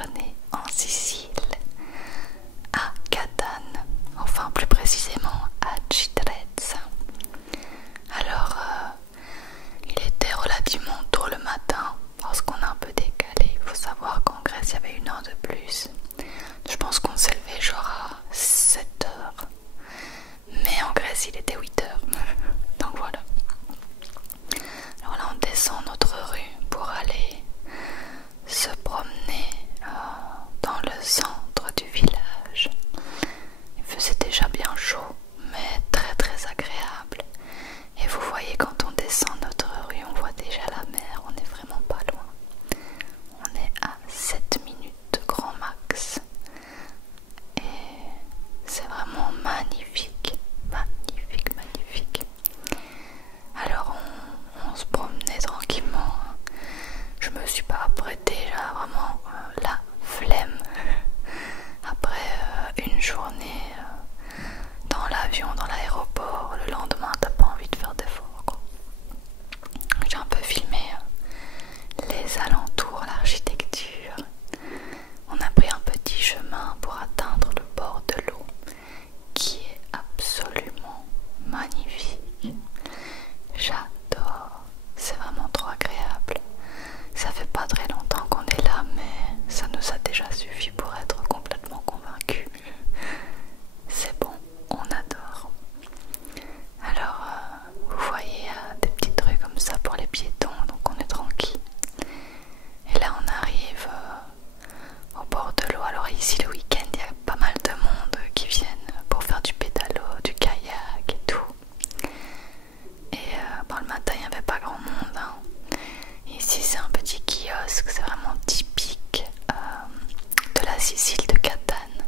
séjourné en Sicile, à Catane, enfin plus précisément à Citrezza. Alors, il était relativement tôt le matin, parce qu'on a un peu décalé. Il faut savoir qu'en Grèce, il y avait 1 heure de plus. Je pense qu'on s'est levé genre à 7 heures. Mais en Grèce, il était 8 heures. Donc voilà. Alors là, on descend notre rue pour aller se promener dans le centre du village. Il faisait déjà bien chaud, mais très très agréable. Et vous voyez, quand on descend notre rue, on voit déjà la mer. On n'est vraiment pas loin. On est à 7 minutes grand max. Et c'est vraiment magnifique, magnifique, magnifique. Alors on se promenait tranquillement. Je me suis pas apprêtée, là vraiment la flemme. Après une journée dans l'avion, dans l'aéroport, le lendemain t'as pas envie de faire d'efforts, quoi. J'ai un peu filmé les alentours, l'architecture. On a pris un petit chemin pour atteindre le bord de l'eau qui est absolument magnifique. J'adore, c'est vraiment trop agréable. Ça fait pas très longtemps qu'on est là, mais ça nous a déjà suffi pour être complètement convaincus. C'est bon, on adore. Alors, vous voyez des petites rues comme ça pour les piétons, donc on est tranquille. Et là, on arrive au bord de l'eau. Alors ici, le week-end, il y a pas mal de monde qui viennent pour faire du pédalo, du kayak et tout. Et le matin, il n'y avait pas grand monde, hein. Ici, c'est un petit kiosque, c'est vraiment typique de la Sicile, de Catane,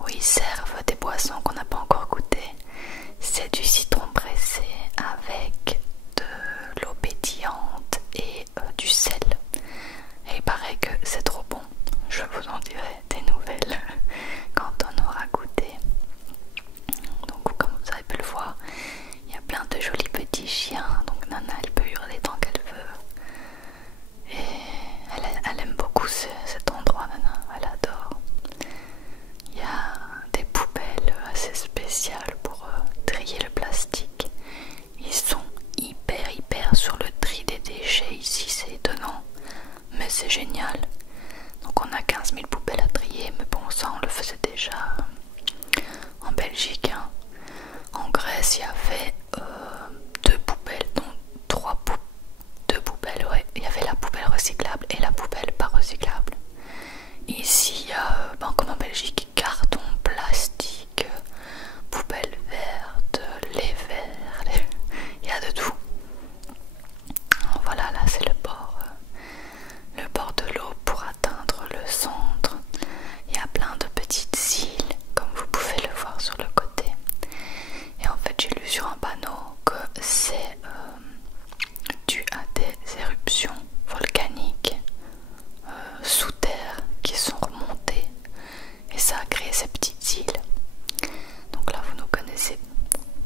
où ils servent des boissons qu'on n'a pas encore goûtées. C'est du citron pressé avec de l'eau pétillante et du sel. Et il paraît que c'est trop bon. Je vous en dirai des nouvelles quand on aura goûté. Donc comme vous avez pu le voir, il y a plein de jolis petits chiens. Donc Nana, elle peut hurler tant qu'elle veut. Et elle aime beaucoup cet endroit, Nana. Elle adore. Il y a des poubelles assez spéciales pour trier le plastique. Ils sont hyper sur le tri des déchets ici, c'est étonnant. Mais c'est génial. Donc on a 15 000 poubelles à trier, mais bon, ça on le faisait déjà en Belgique, hein. En Grèce, il y avait 2 poubelles, dont 2 poubelles, ouais. Il y avait la poubelle recyclable et la poubelle pas recyclable. Ici, il y a, comme en Belgique, carton, plastique, poubelle verte, les verres, il y a de tout. Voilà, là c'est le bord de l'eau pour atteindre le centre. Il y a plein de petites îles, comme vous pouvez le voir sur le côté. Et en fait, j'ai lu sur un panneau que c'est dû à des éruptions volcaniques sous terre qui sont remontées. Et ça a créé ces petites îles. Donc là, vous nous connaissez,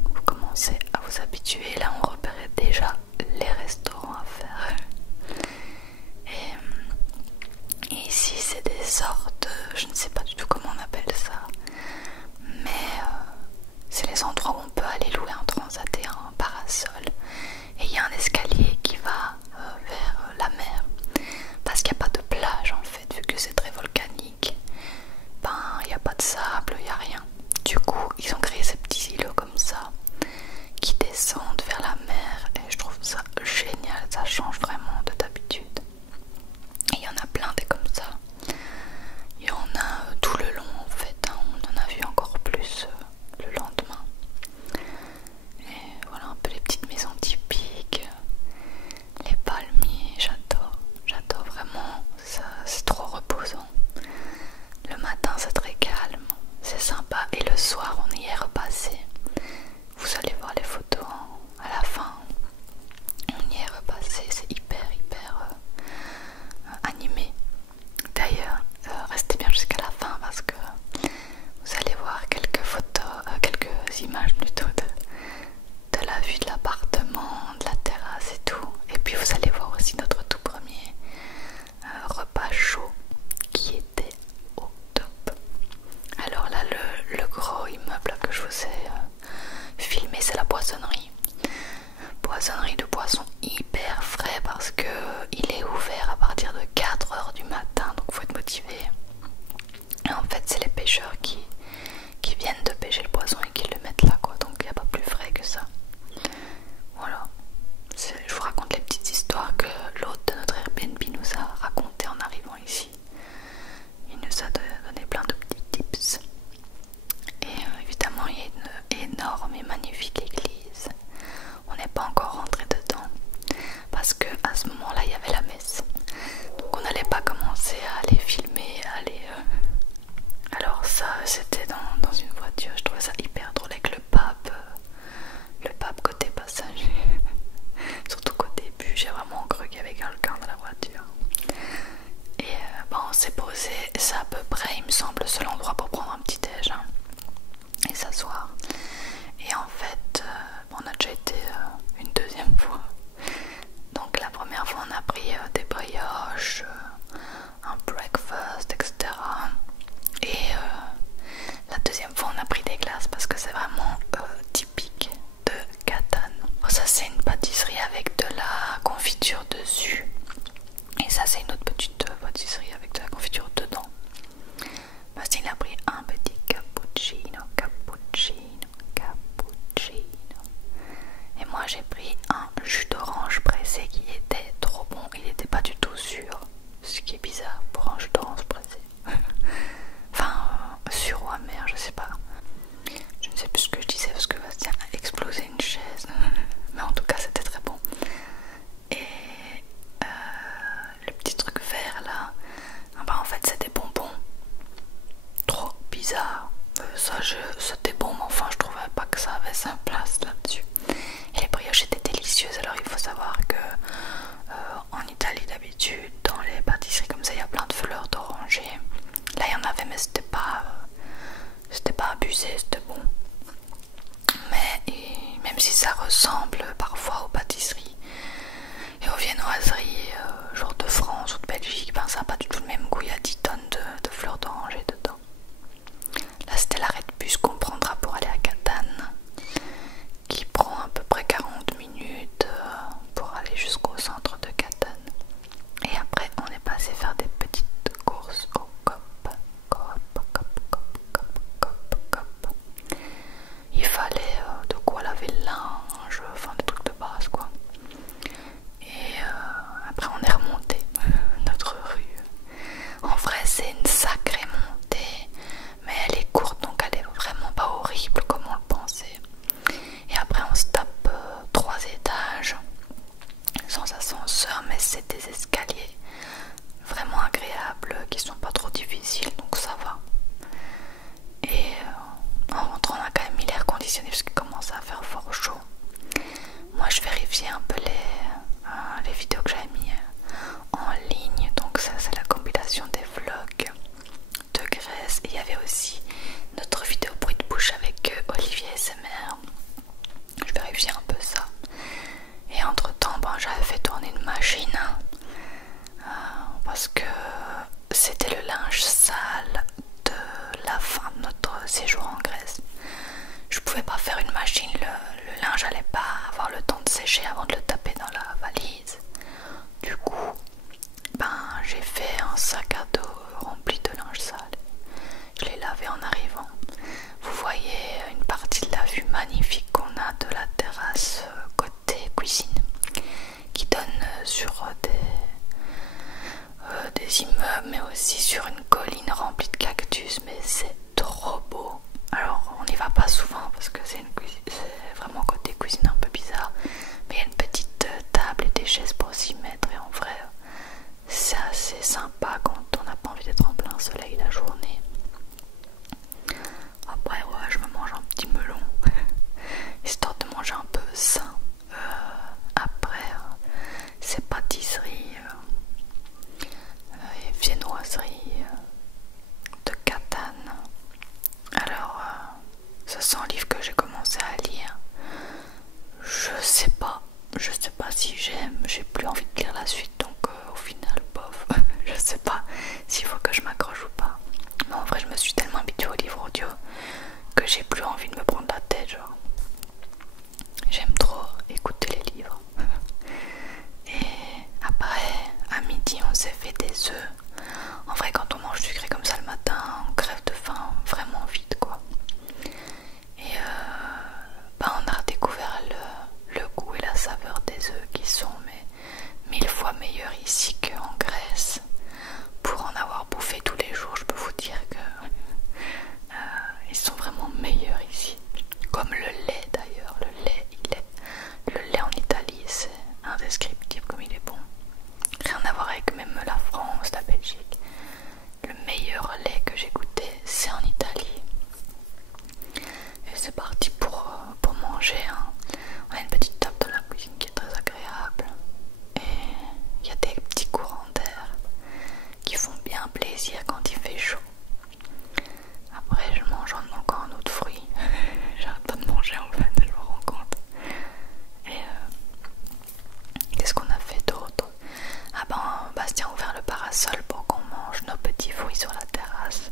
vous commencez à vous habituer. Là, on repérait déjà les restaurants à faire. Et ici, c'est des sortes, je ne sais pas du tout comment on appelle ça, mais c'est les endroits où on peut aller louer un transat et un parasol. Et il y a un escalier qui va vers la mer, parce qu'il n'y a pas de plage en fait, vu que c'est très volcanique. Il n'y a pas de sable, il n'y a rien. Du coup, ils ont créé ces petits îlots comme ça, qui descendent vers la mer, et je trouve ça génial, ça change vraiment de d'habitude. Et il y en a plein des comme ça. Il y en a des immeubles, mais aussi sur une colline remplie de cactus, mais c'est trop beau. Alors on n'y va pas souvent parce que c'est vraiment côté cuisine un peu bizarre, mais il y a une petite table et des chaises pour s'y mettre, et en vrai c'est assez sympa quand on n'a pas envie d'être en plein soleil la journée. Après ouais, je me mange un petit melon histoire de manger un peu sain. Après ces pâtisseries et viennoiseries de Catane. Alors ce sont un livre que j'ai commencé à lire. Je sais pas si j'aime, j'ai plus envie de lire la suite, donc au final bof. Je sais pas s'il faut que je m'accroche ou pas. Mais en vrai je me suis tellement habituée au livre audio que j'ai plus envie de me prendre la tête, genre. J'aime trop écouter les livres. Et après, à midi, on s'est fait des œufs. En vrai, quand on mange sucré comme ça le matin, on crève de faim vraiment vite, quoi. Et on a redécouvert le goût et la saveur des œufs qui sont mais 1000 fois meilleurs ici qu'en Grèce. Pour en avoir bouffé tous les jours, je peux vous dire que ils sont vraiment meilleurs ici. Comme le lait d'ailleurs, le lait en Italie, c'est indescriptible comme il est bon. Rien à voir avec même la France, la Belgique. Le meilleur lait que j'ai goûté, c'est en Italie. Et c'est parti pour manger. Hein. On a une petite table dans la cuisine qui est très agréable. Et il y a des petits courants d'air qui font bien plaisir quand il fait chaud. Après, je mange encore un autre fruit. J'arrête pas de manger en fait, je me rends compte. Et qu'est-ce qu'on a fait d'autre? Ah ben, Bastien a ouvert le parasol pour qu'on mange nos petits fruits sur la terrasse.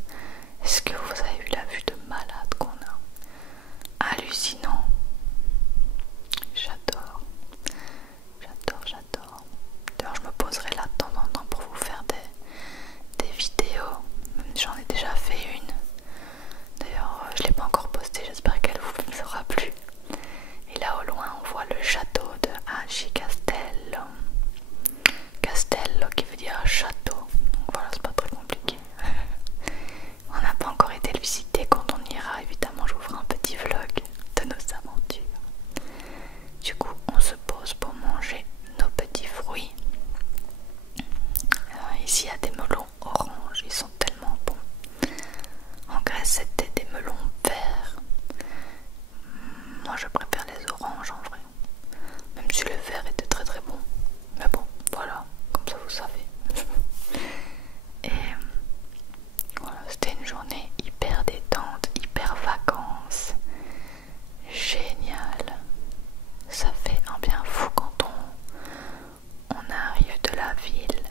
Est-ce que vous avez vu la vue de malade qu'on a? Hallucinant. J'adore. D'ailleurs, je me poserai là de temps en temps pour vous faire des vidéos. J'en ai déjà fait une. D'ailleurs, je ne l'ai pas encore postée, j'espère qu'elle vous aura plu. Et là au loin, on voit le château de Aci Castello. Castello qui veut dire château. Donc voilà, c'est pas très compliqué. On n'a pas encore été le visiter. Quand on ira, évidemment, je vous ferai un petit vlog de nos aventures. Du coup, on se pose pour manger nos petits fruits. Ici, il y a des melons oranges, ils sont tellement bons. En Grèce, c'était des melons verts. Moi, je préfère les oranges en vrai. Même si le vert était très très bon. Mais bon, voilà, comme ça vous savez. Et voilà, c'était une journée hyper détente, hyper vacances. Génial. Ça fait un bien fou quand on arrive de la ville,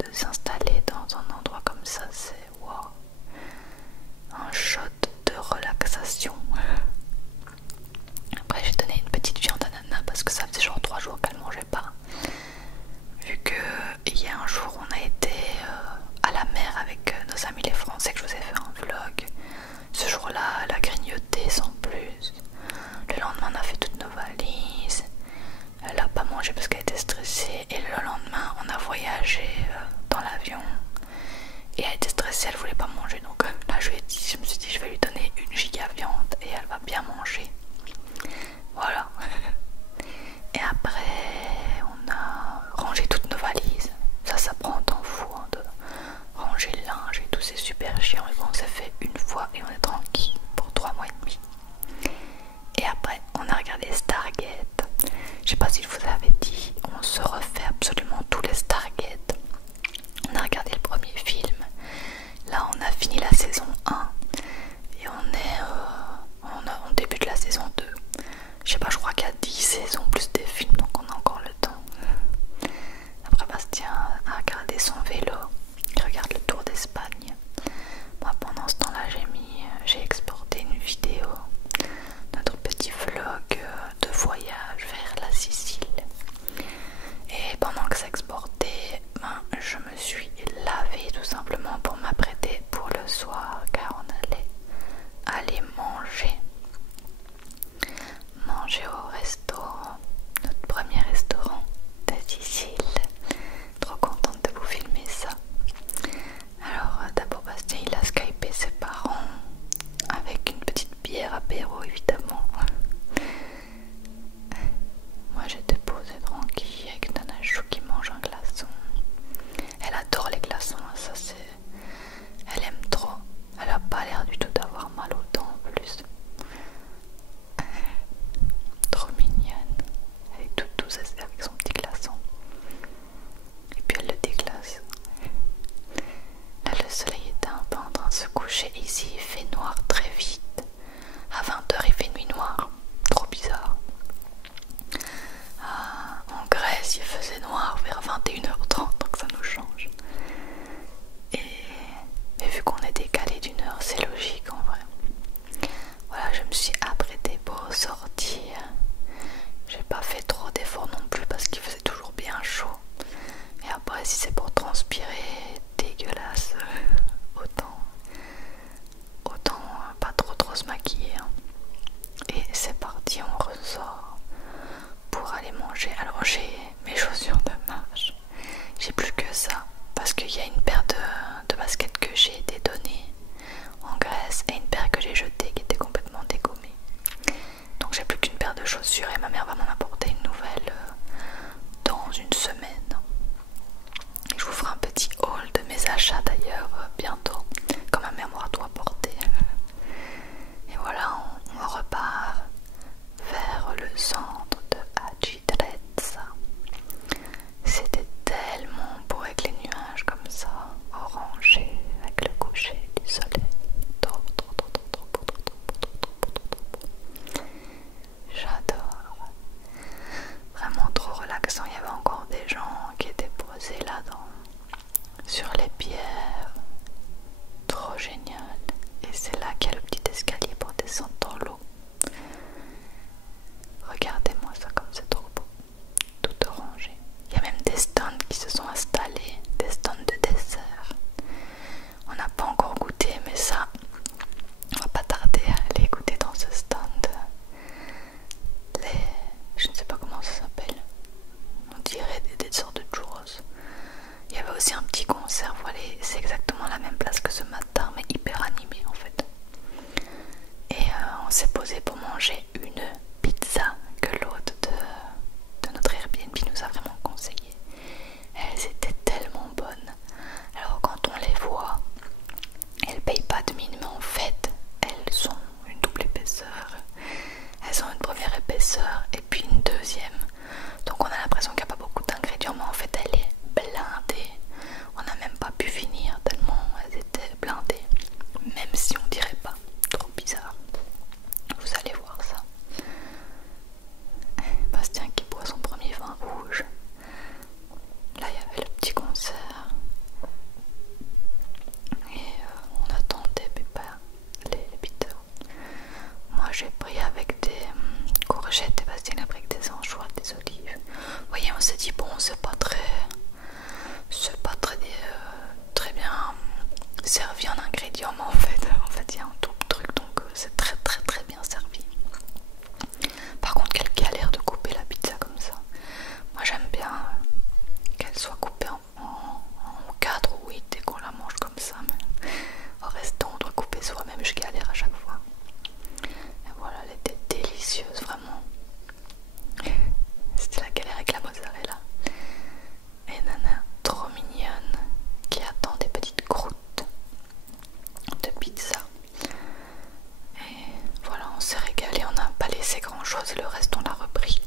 de s'installer dans un endroit comme ça, c'est wow. Un shot de relaxation. Après j'ai donné une petite viande à Nana parce que ça faisait genre 3 jours qu'elle mangeait pas. Vu que il y a un jour on a été à la mer avec nos amis les Français, que je vous ai fait un vlog. Ce jour-là elle a grignoté sans plus. Le lendemain on a fait toutes nos valises. Elle a pas mangé parce qu'elle était stressée. Et le lendemain on a voyagé dans l'avion. Et elle était stressée, elle voulait pas manger. Donc là je me suis dit je vais lui donner une giga viande et elle va bien manger. Voilà. Et après on a rangé toutes nos valises. Ça prend un temps fou hein, de ranger le linge et tout, c'est super chiant. Mais bon, on s'est fait une fois et on est tranquille pour 3 mois et demi. Et après on a regardé Stargate. Je sais pas si je vous avais dit, on se refait absolument tous les Stargate. On a regardé le premier film. Là on a fini transpirer, dégueulasse, autant pas trop se maquiller, hein. Et c'est parti, on ressort pour aller manger. Alors j'ai mes chaussures de marche, j'ai plus que ça parce qu'il y a une paire de baskets que j'ai été donnée en Grèce et une paire que j'ai jetée qui était complètement dégommée. Donc j'ai plus qu'une paire de chaussures et ma mère va m'en apporter une nouvelle dans une semaine. Je vous ferai un petit haul de mes achats d'ailleurs bientôt, quand ma mère m'aura tout apporté. Et voilà, on repart vers le centre de Agitrezza. C'était tellement beau avec les nuages comme ça, orangés, avec le coucher du soleil. Trop beau. J'adore. Vraiment trop relaxant. Il y avait encore des gens qui étaient posés là-dedans, sur les pierres. Trop génial. Et c'est là qu'il y a le petit escalier pour descendre dans l'eau. Regardez-moi ça comme c'est trop beau. Tout orangé. Il y a même des stands qui se sont installés, des stands de dessert. On n'a pas encore goûté, mais ça, on va pas tarder à aller goûter dans ce stand. Je ne sais pas comment ça s'appelle. On dirait des sortes de churros. Il y avait aussi un petit concert, voilà, c'est exactement la même place que ce matin, mais hyper animé en fait. Et on s'est posé pour manger une pizza que l'hôte de notre Airbnb nous a vraiment conseillé. Elles étaient tellement bonnes. Alors quand on les voit, elles payent pas de mine, mais en fait, elles ont une double épaisseur. Elles ont une première épaisseur et puis une deuxième. Donc on a l'impression qu'il n'y a pas beaucoup d'ingrédients, mais en fait elle est blindée. On n'a même pas pu finir tellement elles étaient blindées. Même si on dirait pas. Trop bizarre. Vous allez voir ça. Bastien qui boit son premier vin rouge. Là il y avait le petit concert. Et on attendait les bitters. Moi j'ai pris avec des courgettes et Bastien a pris avec des anchois, des olives. Vous voyez, on s'est dit bon, c'est pas très très bien servi en ingrédients, mais en fait il y a un tout truc, donc c'est très bien servi. Par contre, quelle galère de couper la pizza comme ça. Moi j'aime bien qu'elle soit coupée en 4 ou 8 et qu'on la mange comme ça, mais au restant on doit couper soi-même, je galère à chaque fois. Et voilà, elle était délicieuse, vraiment. C'était la galère avec la mozzarella. Et Nana, trop mignonne, qui attend des petites croûtes de pizza. Et voilà, on s'est régalé, on n'a pas laissé grand chose, le reste on l'a repris.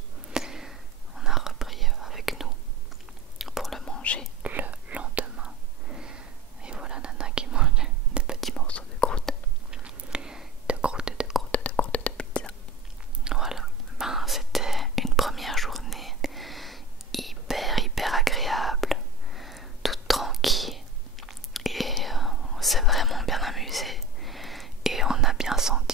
On a repris avec nous pour le manger le lendemain. Et voilà Nana qui mange des petits morceaux de croûte. De pizza. Voilà, c'était une première journée hyper agréable, toute tranquille, et on s'est vraiment bien amusé et on a bien senti